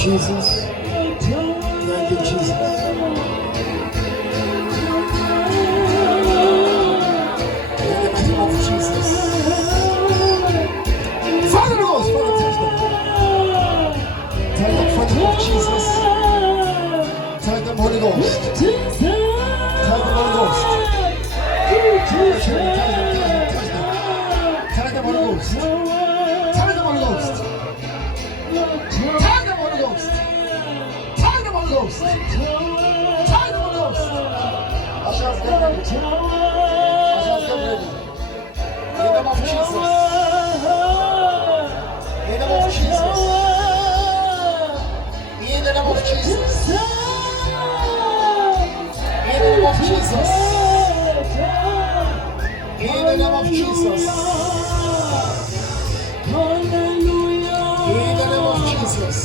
Jesus. Thank you, Jesus. In the name of Jesus. Father knows, Father touch them. Tell them, Father of Jesus. Tell them, Holy Ghost. Tell them, Holy Ghost. Touch them. Tell them, Holy Ghost. Tell them, Holy Ghost. Tell them, Holy Ghost. Tell them, Holy Ghost. Tell them, Holy Ghost. Ushers, get ready. Ushers, get ready. In the name of Jesus. In the name of Jesus. In the name of Jesus. In the name of Jesus. In the name of Jesus. In the name of Jesus.